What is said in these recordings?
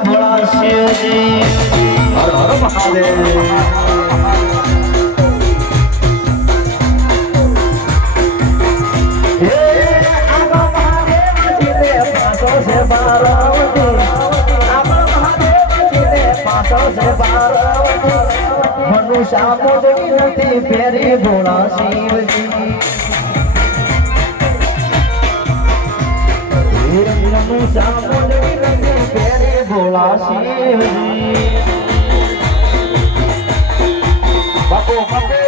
ભોળા શિવજી હર હર મહાદેવ મનુષ્ય મોજડી નથી ફેરી ભોળા શિવજી મનુષ્ય મોજડી નથી ફેરી ભોળા શિવજી બાપુ બાપુ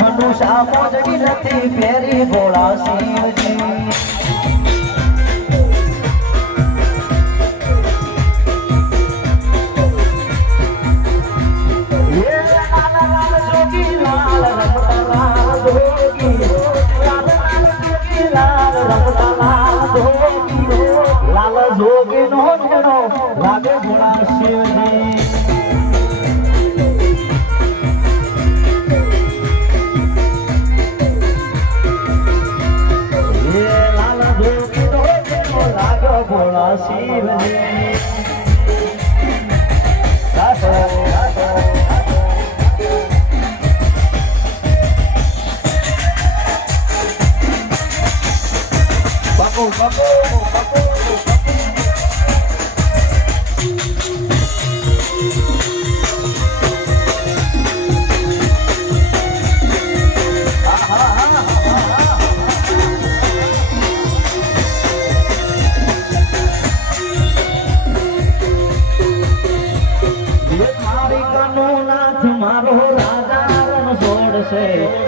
મનુષ્ય મોજડી નથી ફેરી ભોળા શિવજી લાલ જોગી નો જેનો લાગે ભોળા શિવજી લાલ જોગી નો જેનો લાગે ભોળા શિવજી બાપુ બાપુ બાપુ મારો રાજા રણ છોડશે